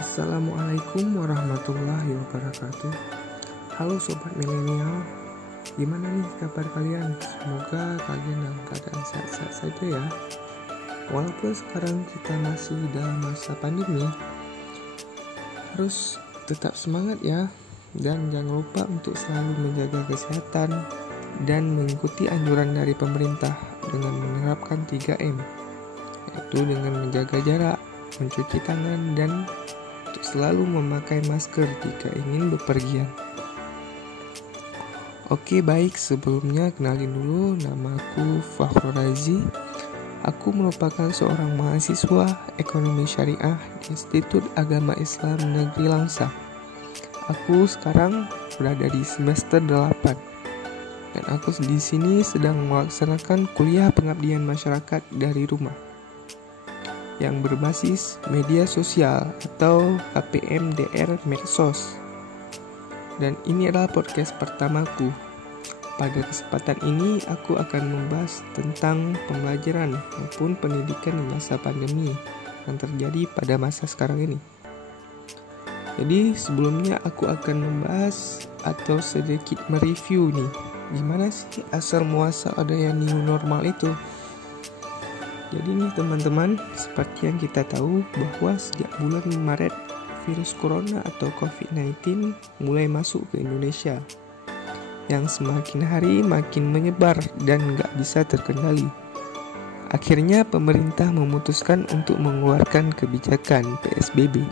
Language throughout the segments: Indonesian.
Assalamualaikum warahmatullahi wabarakatuh. Halo sobat milenial, gimana nih kabar kalian? Semoga kalian dalam keadaan sehat-sehat saja ya. Walaupun sekarang kita masih dalam masa pandemi, harus tetap semangat ya. Dan jangan lupa untuk selalu menjaga kesehatan dan mengikuti anjuran dari pemerintah dengan menerapkan 3M, yaitu dengan menjaga jarak, mencuci tangan, dan untuk selalu memakai masker jika ingin bepergian. Oke, baik, sebelumnya kenalin dulu, nama aku Fakhrul Razi. Aku merupakan seorang mahasiswa ekonomi syariah di Institut Agama Islam Negeri Langsa. Aku sekarang berada di semester 8 dan aku di sini sedang melaksanakan kuliah pengabdian masyarakat dari rumah yang berbasis media sosial atau KPMDR Medsos. Dan ini adalah podcast pertamaku. Pada kesempatan ini aku akan membahas tentang pembelajaran maupun pendidikan di masa pandemi yang terjadi pada masa sekarang ini. Jadi sebelumnya aku akan membahas atau sedikit mereview nih, gimana sih asal muasal adanya new normal itu. Jadi nih teman-teman, seperti yang kita tahu bahwa sejak bulan Maret virus corona atau COVID-19 mulai masuk ke Indonesia, yang semakin hari makin menyebar dan gak bisa terkendali. Akhirnya pemerintah memutuskan untuk mengeluarkan kebijakan PSBB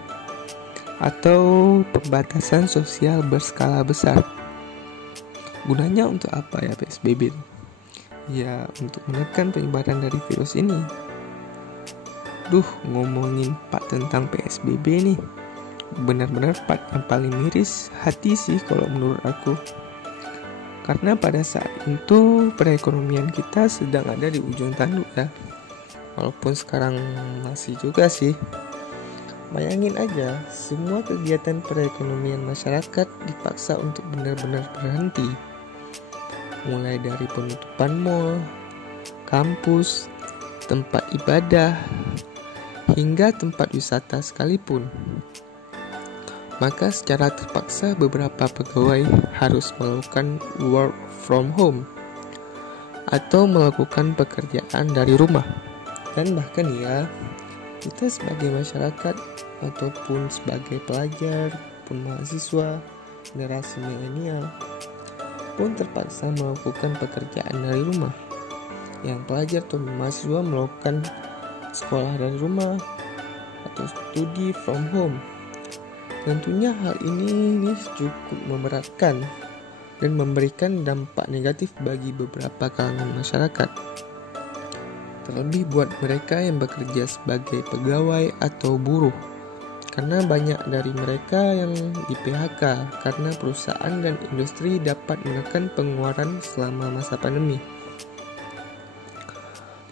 atau pembatasan sosial berskala besar. Gunanya untuk apa ya PSBB? Ya, untuk menekan penyebaran dari virus ini. Ngomongin part tentang PSBB nih, benar-benar part yang paling miris hati sih kalau menurut aku. Karena pada saat itu perekonomian kita sedang ada di ujung tanduk ya. Walaupun sekarang masih juga sih. Bayangin aja, semua kegiatan perekonomian masyarakat dipaksa untuk benar-benar berhenti. Mulai dari penutupan mal, kampus, tempat ibadah, hingga tempat wisata sekalipun. Maka secara terpaksa beberapa pegawai harus melakukan work from home atau melakukan pekerjaan dari rumah. Dan bahkan ya, kita sebagai masyarakat ataupun sebagai pelajar, pun mahasiswa, generasi milenial pun terpaksa melakukan pekerjaan dari rumah. Yang pelajar atau mahasiswa melakukan sekolah dari rumah atau studi from home. Tentunya hal ini cukup memberatkan dan memberikan dampak negatif bagi beberapa kalangan masyarakat. Terlebih buat mereka yang bekerja sebagai pegawai atau buruh. Karena banyak dari mereka yang di PHK karena perusahaan dan industri dapat menekan pengeluaran selama masa pandemi.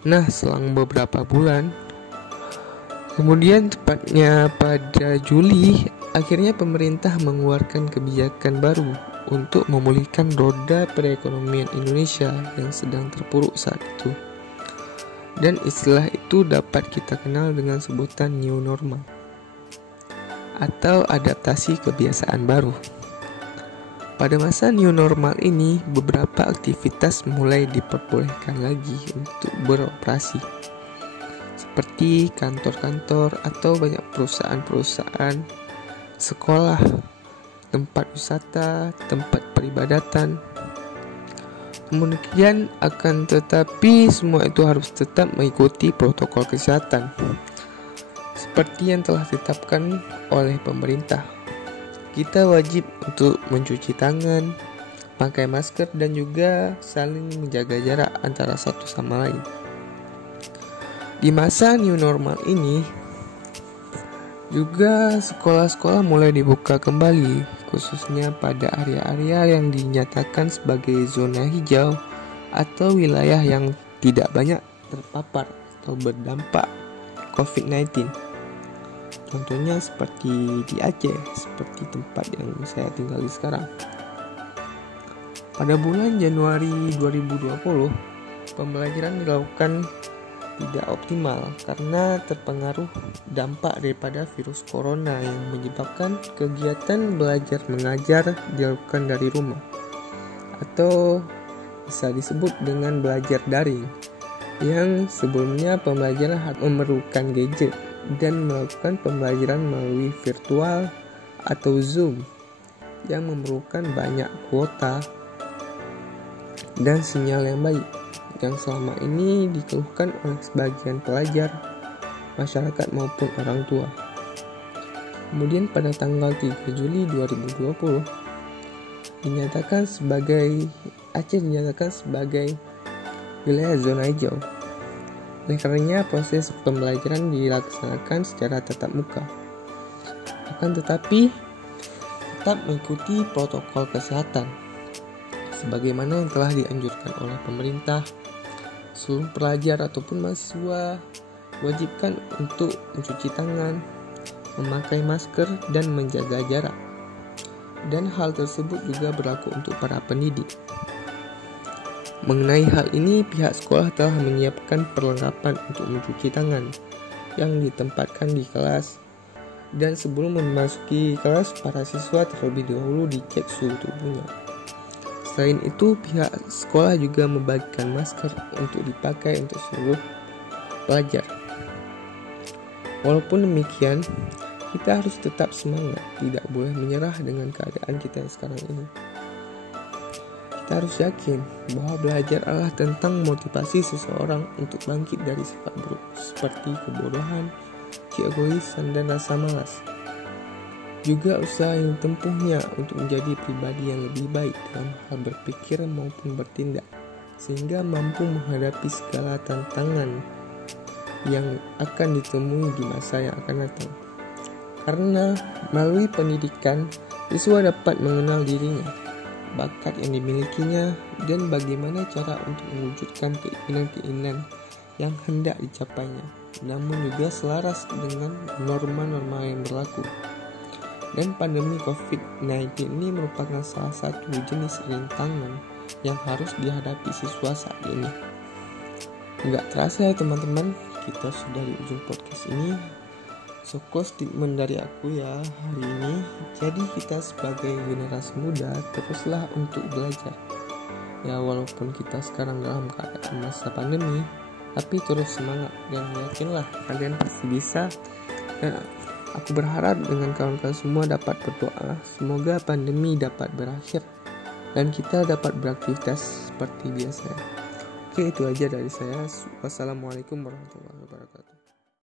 Nah, selang beberapa bulan, kemudian tepatnya pada Juli, akhirnya pemerintah mengeluarkan kebijakan baru untuk memulihkan roda perekonomian Indonesia yang sedang terpuruk saat itu. Dan istilah itu dapat kita kenal dengan sebutan new normal atau adaptasi kebiasaan baru. Pada masa new normal ini, beberapa aktivitas mulai diperbolehkan lagi untuk beroperasi, seperti kantor-kantor atau banyak perusahaan-perusahaan, sekolah, tempat wisata, tempat peribadatan. Kemudian akan tetapi semua itu harus tetap mengikuti protokol kesehatan seperti yang telah ditetapkan oleh pemerintah. Kita wajib untuk mencuci tangan, pakai masker, dan juga saling menjaga jarak antara satu sama lain. Di masa new normal ini, juga sekolah-sekolah mulai dibuka kembali, khususnya pada area-area yang dinyatakan sebagai zona hijau atau wilayah yang tidak banyak terpapar atau berdampak COVID-19. Contohnya seperti di Aceh, seperti tempat yang saya tinggali sekarang. Pada bulan Januari 2020, pembelajaran dilakukan tidak optimal karena terpengaruh dampak daripada virus corona yang menyebabkan kegiatan belajar mengajar dilakukan dari rumah atau bisa disebut dengan belajar daring, yang sebelumnya pembelajaran memerlukan gadget dan melakukan pembelajaran melalui virtual atau Zoom yang memerlukan banyak kuota dan sinyal yang baik, yang selama ini dikeluhkan oleh sebagian pelajar, masyarakat maupun orang tua. Kemudian pada tanggal 3 Juli 2020 Aceh dinyatakan sebagai wilayah zona hijau. Oleh karenanya proses pembelajaran dilaksanakan secara tatap muka. Akan tetapi tetap mengikuti protokol kesehatan sebagaimana yang telah dianjurkan oleh pemerintah. Seluruh pelajar ataupun mahasiswa wajibkan untuk mencuci tangan, memakai masker, dan menjaga jarak. Dan hal tersebut juga berlaku untuk para pendidik. Mengenai hal ini, pihak sekolah telah menyiapkan perlengkapan untuk mencuci tangan yang ditempatkan di kelas. Dan sebelum memasuki kelas, para siswa terlebih dahulu dicek suhu tubuhnya. Selain itu, pihak sekolah juga membagikan masker untuk dipakai untuk seluruh pelajar. Walaupun demikian, kita harus tetap semangat, tidak boleh menyerah dengan keadaan kita yang sekarang ini. Kita harus yakin bahwa belajar adalah tentang motivasi seseorang untuk bangkit dari sifat buruk seperti kebodohan, keegoisan, dan rasa malas. Juga usaha yang tempuhnya untuk menjadi pribadi yang lebih baik dalam hal berpikir maupun bertindak, sehingga mampu menghadapi segala tantangan yang akan ditemui di masa yang akan datang. Karena melalui pendidikan, siswa dapat mengenal dirinya, bakat yang dimilikinya, dan bagaimana cara untuk mewujudkan keinginan-keinginan yang hendak dicapainya, namun juga selaras dengan norma-norma yang berlaku. Dan pandemi COVID-19 ini merupakan salah satu jenis rintangan yang harus dihadapi siswa saat ini. Nggak terasa ya teman-teman, kita sudah di ujung podcast ini. So close statement dari aku ya hari ini. Jadi kita sebagai generasi muda teruslah untuk belajar. Ya walaupun kita sekarang dalam keadaan masa pandemi, tapi terus semangat dan yakinlah kalian pasti bisa. Dan aku berharap dengan kawan-kawan semua dapat berdoa semoga pandemi dapat berakhir dan kita dapat beraktivitas seperti biasa. Oke, itu aja dari saya. Wassalamualaikum warahmatullahi wabarakatuh.